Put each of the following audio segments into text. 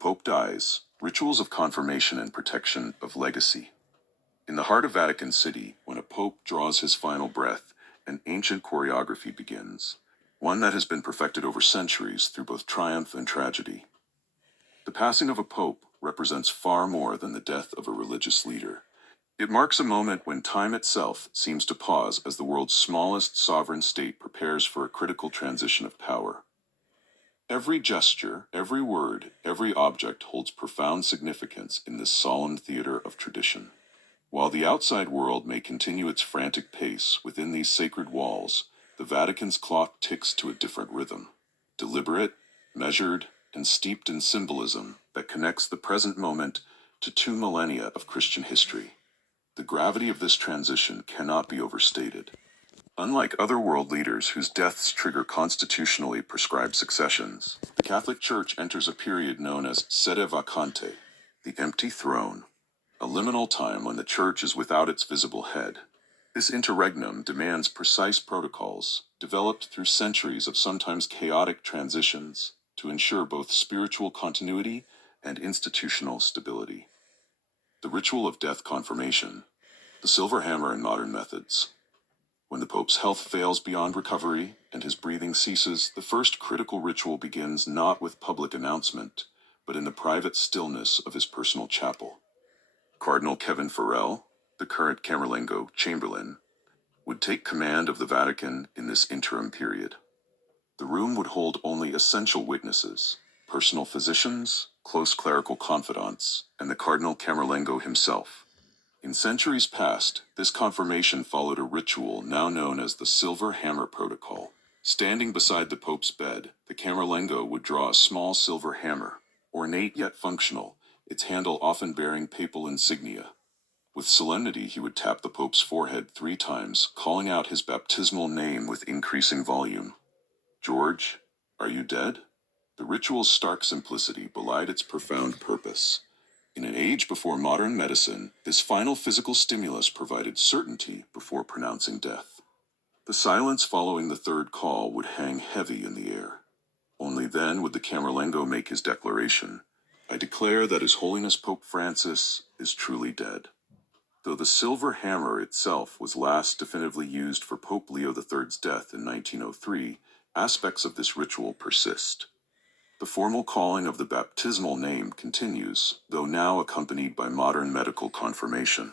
Pope dies, rituals of confirmation and protection of legacy. In the heart of Vatican City, when a pope draws his final breath, an ancient choreography begins, one that has been perfected over centuries through both triumph and tragedy. The passing of a pope represents far more than the death of a religious leader. It marks a moment when time itself seems to pause as the world's smallest sovereign state prepares for a critical transition of power. Every gesture, every word, every object holds profound significance in this solemn theater of tradition. While the outside world may continue its frantic pace within these sacred walls, the Vatican's clock ticks to a different rhythm. Deliberate, measured, and steeped in symbolism that connects the present moment to 2 millennia of Christian history. The gravity of this transition cannot be overstated. Unlike other world leaders whose deaths trigger constitutionally prescribed successions, the Catholic Church enters a period known as sede vacante, the empty throne, a liminal time when the Church is without its visible head. This interregnum demands precise protocols, developed through centuries of sometimes chaotic transitions, to ensure both spiritual continuity and institutional stability. The ritual of death confirmation, the silver hammer in modern methods. When the Pope's health fails beyond recovery and his breathing ceases, the first critical ritual begins not with public announcement, but in the private stillness of his personal chapel. Cardinal Kevin Farrell, the current Camerlengo Chamberlain, would take command of the Vatican in this interim period. The room would hold only essential witnesses, personal physicians, close clerical confidants, and the Cardinal Camerlengo himself. In centuries past, this confirmation followed a ritual now known as the Silver Hammer Protocol. Standing beside the Pope's bed, the Camerlengo would draw a small silver hammer, ornate yet functional, its handle often bearing papal insignia. With solemnity, he would tap the Pope's forehead 3 times, calling out his baptismal name with increasing volume. "George, are you dead?" The ritual's stark simplicity belied its profound purpose. In an age before modern medicine, this final physical stimulus provided certainty before pronouncing death. The silence following the third call would hang heavy in the air. Only then would the Camerlengo make his declaration, "I declare that His Holiness Pope Francis is truly dead." Though the silver hammer itself was last definitively used for Pope Leo III's death in 1903, aspects of this ritual persist. The formal calling of the baptismal name continues, though now accompanied by modern medical confirmation.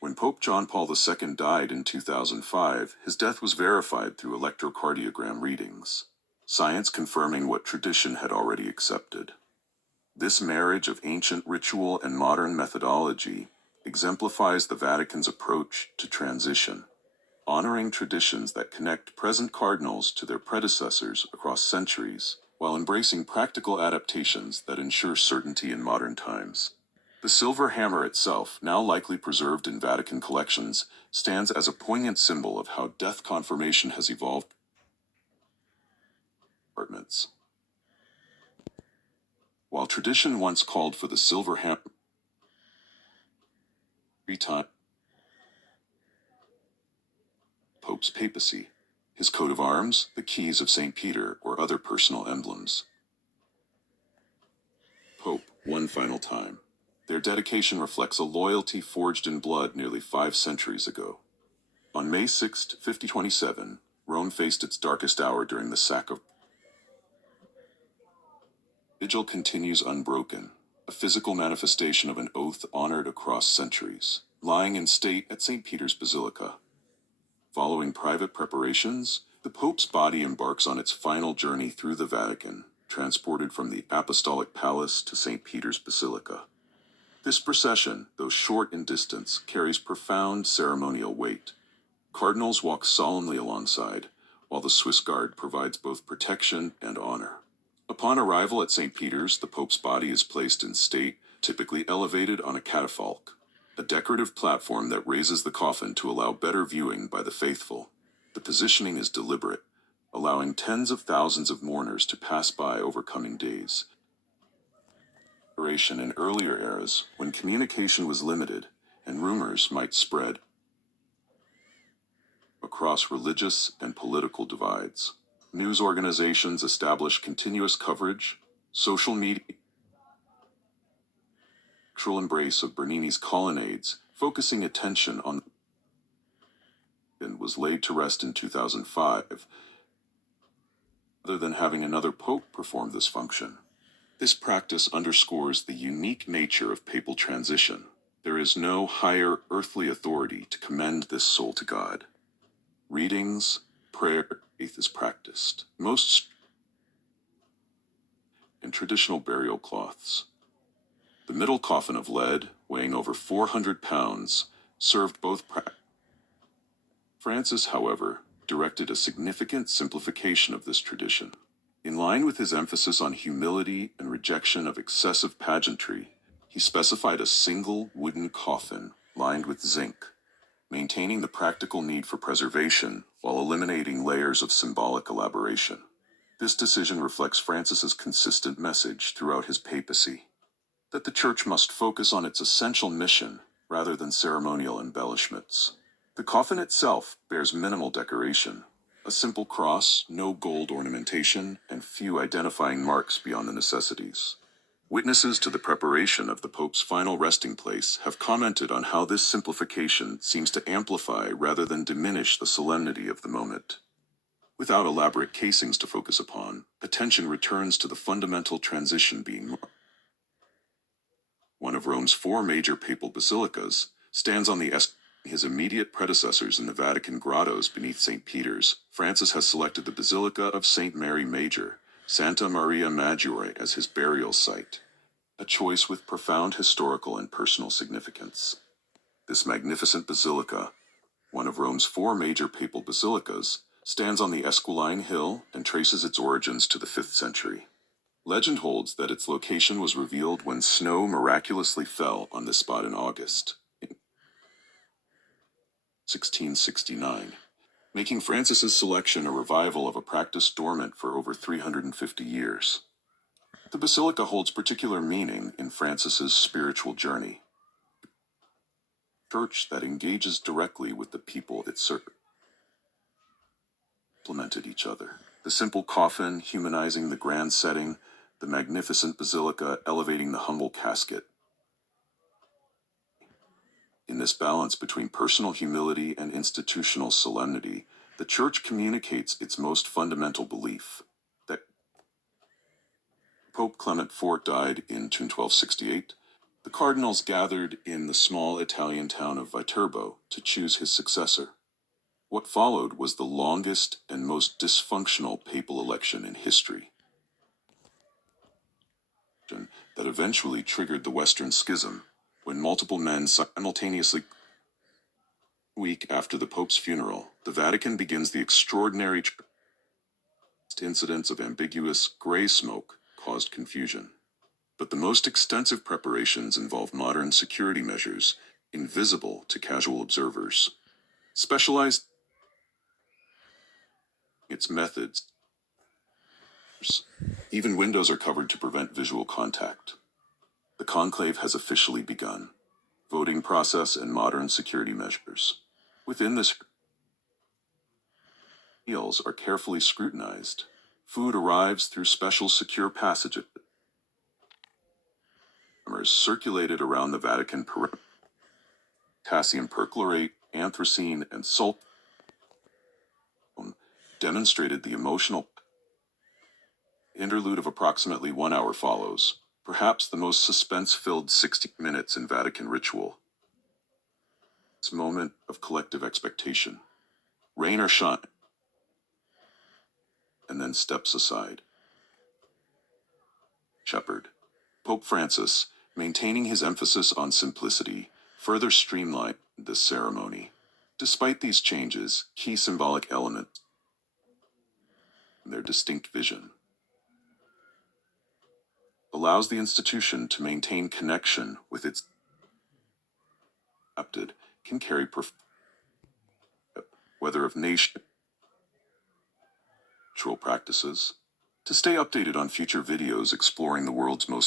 When Pope John Paul II died in 2005, his death was verified through electrocardiogram readings, science confirming what tradition had already accepted. This marriage of ancient ritual and modern methodology exemplifies the Vatican's approach to transition, honoring traditions that connect present cardinals to their predecessors across centuries, while embracing practical adaptations that ensure certainty in modern times. The silver hammer itself, now likely preserved in Vatican collections, stands as a poignant symbol of how death confirmation has evolved. While tradition once called for the silver hammer, Pope's papacy, his coat of arms, the keys of St. Peter, or other personal emblems. Pope, one final time. Their dedication reflects a loyalty forged in blood nearly 5 centuries ago. On May 6, 5027, Rome faced its darkest hour during the sack of Vigil continues unbroken, a physical manifestation of an oath honored across centuries, lying in state at St. Peter's Basilica. Following private preparations, the Pope's body embarks on its final journey through the Vatican, transported from the Apostolic Palace to St. Peter's Basilica. This procession, though short in distance, carries profound ceremonial weight. Cardinals walk solemnly alongside, while the Swiss Guard provides both protection and honor. Upon arrival at St. Peter's, the Pope's body is placed in state, typically elevated on a catafalque, a decorative platform that raises the coffin to allow better viewing by the faithful. The positioning is deliberate, allowing tens of thousands of mourners to pass by over coming days. In earlier eras, when communication was limited and rumors might spread across religious and political divides, news organizations established continuous coverage, social media actual embrace of Bernini's colonnades, focusing attention on and was laid to rest in 2005, rather than having another pope perform this function. This practice underscores the unique nature of papal transition. There is no higher earthly authority to commend this soul to God. Readings, prayer, faith is practiced. Most in traditional burial cloths. The middle coffin of lead, weighing over 400 pounds, served both Francis, however, directed a significant simplification of this tradition. In line with his emphasis on humility and rejection of excessive pageantry, he specified a single wooden coffin lined with zinc, maintaining the practical need for preservation while eliminating layers of symbolic elaboration. This decision reflects Francis's consistent message throughout his papacy, that the Church must focus on its essential mission rather than ceremonial embellishments. The coffin itself bears minimal decoration, a simple cross, no gold ornamentation, and few identifying marks beyond the necessities. Witnesses to the preparation of the Pope's final resting place have commented on how this simplification seems to amplify rather than diminish the solemnity of the moment. Without elaborate casings to focus upon, attention returns to the fundamental transition being marked. One of Rome's 4 major papal basilicas stands on the his immediate predecessors in the Vatican grottos beneath St. Peter's. Francis has selected the Basilica of St. Mary Major, Santa Maria Maggiore, as his burial site, a choice with profound historical and personal significance. This magnificent basilica, one of Rome's 4 major papal basilicas, stands on the Esquiline Hill and traces its origins to the 5th century. Legend holds that its location was revealed when snow miraculously fell on this spot in August 1669, making Francis's selection a revival of a practice dormant for over 350 years. The basilica holds particular meaning in Francis's spiritual journey, a church that engages directly with the people it serves, complemented each other. The simple coffin humanizing the grand setting, the magnificent basilica elevating the humble casket. In this balance between personal humility and institutional solemnity, the Church communicates its most fundamental belief, that Pope Clement IV died in June 1268. The cardinals gathered in the small Italian town of Viterbo to choose his successor. What followed was the longest and most dysfunctional papal election in history, that eventually triggered the Western Schism, when multiple men simultaneously. A week after the Pope's funeral, the Vatican begins the extraordinary incidents of ambiguous gray smoke caused confusion. But the most extensive preparations involve modern security measures, invisible to casual observers. Specialized its methods. Even windows are covered to prevent visual contact. The conclave has officially begun. Voting process and modern security measures. Within this, meals are carefully scrutinized. Food arrives through special secure passages. Circulated around the Vatican perimeter. Potassium perchlorate, anthracene, and salt demonstrated the emotional interlude of approximately 1 hour follows, perhaps the most suspense-filled 60 minutes in Vatican ritual. This moment of collective expectation. Rain or shine, and then steps aside. Shepherd. Pope Francis, maintaining his emphasis on simplicity, further streamlined this ceremony. Despite these changes, key symbolic elements and their distinct vision allows the institution to maintain connection with its adapted, can carry whether of nation cultural practices. To stay updated on future videos exploring the world's most